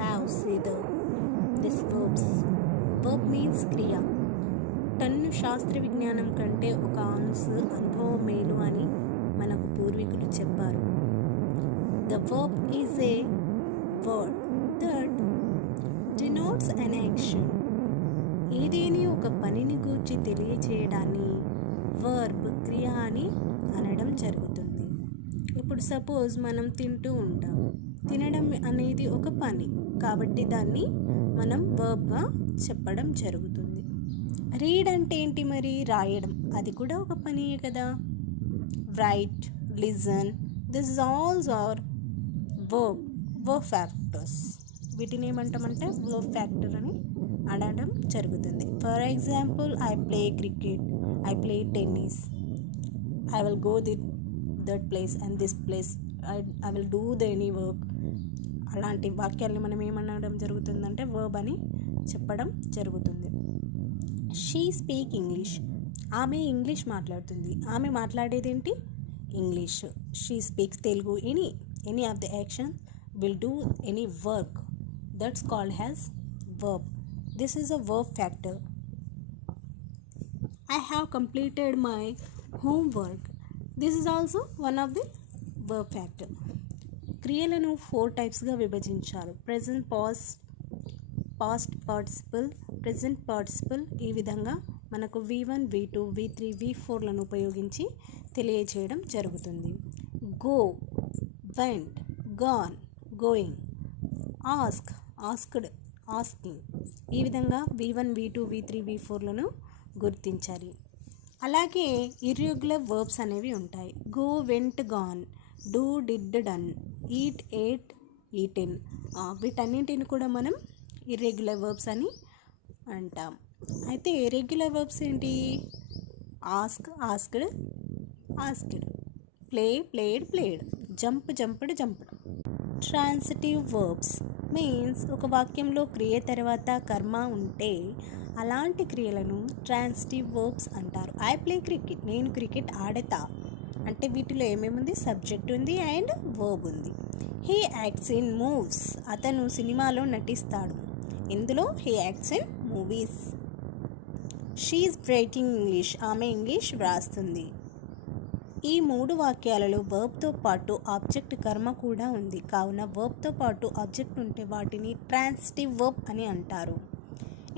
have said this verbs. Verb means క్రియ. Ton శాస్త్ర విజ్ఞానం కంటే ఒక ఆన్సు అనుభవం మేలు అని మనకు పూర్వీకులు చెప్పారు. The verb is a word that denotes an action. ఏదేని ఒక పనిని గూర్చి తెలియచేయడాన్ని వర్బ్ క్రియ అని అనడం జరుగుతుంది. ఇప్పుడు సపోజ్ మనం తింటూ ఉంటాం. తినడం అనేది ఒక పని కాబట్టి దాన్ని మనం వర్బ్గా చెప్పడం జరుగుతుంది. రీడ్ అంటే ఏంటి మరి? రాయడం, అది కూడా ఒక పనియే కదా. Right, listen, this alls are verb factors. వీటిని ఏమంటామంటే వర్బ్ ఫ్యాక్టర్ అని అనడం జరుగుతుంది. For example, I play cricket, I play tennis, I will go that place and this place, I will do the any work. అలాంటి వాక్యాలని మనం ఏమనడం జరుగుతుందంటే వర్బ్ అని చెప్పడం జరుగుతుంది. షీ స్పీక్ ఇంగ్లీష్, ఆమె ఇంగ్లీష్ మాట్లాడుతుంది. ఆమె మాట్లాడేది ఏంటి? English. She speaks Telugu. Any of the action will do any work, that's called has verb. This is a verb factor. I have completed my homework. This is also one of the verb factor. క్రియలను 4 టైప్స్గా విభజించారు. Present, past participle, present participle. ఈ విధంగా మనకు V1, V2, V3, V4లను ఉపయోగించి తెలియజేయడం జరుగుతుంది. Go, went, gone, going. Ask, asked, asking. ఈ విధంగా V1, V2, V3, V4లను గుర్తించాలి. అలాగే ఇర్రెగ్యులర్ వర్బ్స్ అనేవి ఉంటాయి. Go, went, gone, do, did, done, eat, ate, eaten. వీటన్నింటిని కూడా మనం ఇర్రెగ్యులర్ వర్బ్స్ అని అంటాం. అయితే రెగ్యులర్ వర్బ్స్ ఏంటి? Ask, asked, asked, play, played, played, jump, jumped, jumped. Transitive verbs means ఒక వాక్యంలో క్రియ తర్వాత కర్మ ఉంటే అలాంటి క్రియలను ట్రాన్సిటివ్ వర్బ్స్ అంటారు. ఐ ప్లే క్రికెట్, నేను క్రికెట్ ఆడతా అంటే వీటిలో ఏమేమి ఉంది? సబ్జెక్ట్ ఉంది అండ్ వర్బ్ ఉంది. హీ యాక్ట్స్ ఇన్ మూవ్స్, అతను సినిమాలో నటిస్తాడు. ఇందులో he acts in movies. She is writing English, ఆమె ఇంగ్లీష్ వ్రాస్తుంది. ఈ 3 వాక్యాలలో వర్బ్తో పాటు ఆబ్జెక్ట్ కర్మ కూడా ఉంది. కావున వర్బ్తో పాటు ఆబ్జెక్ట్ ఉంటే వాటిని ట్రాన్సిటివ్ వర్బ్ అని అంటారు.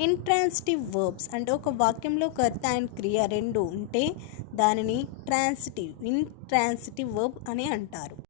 ఇంట్రాన్సిటివ్ వర్బ్స్ అంటే ఒక వాక్యంలో కర్త అండ్ క్రియ 2 ఉంటే దానిని ఇంట్రాన్సిటివ్ వర్బ్ అని అంటారు.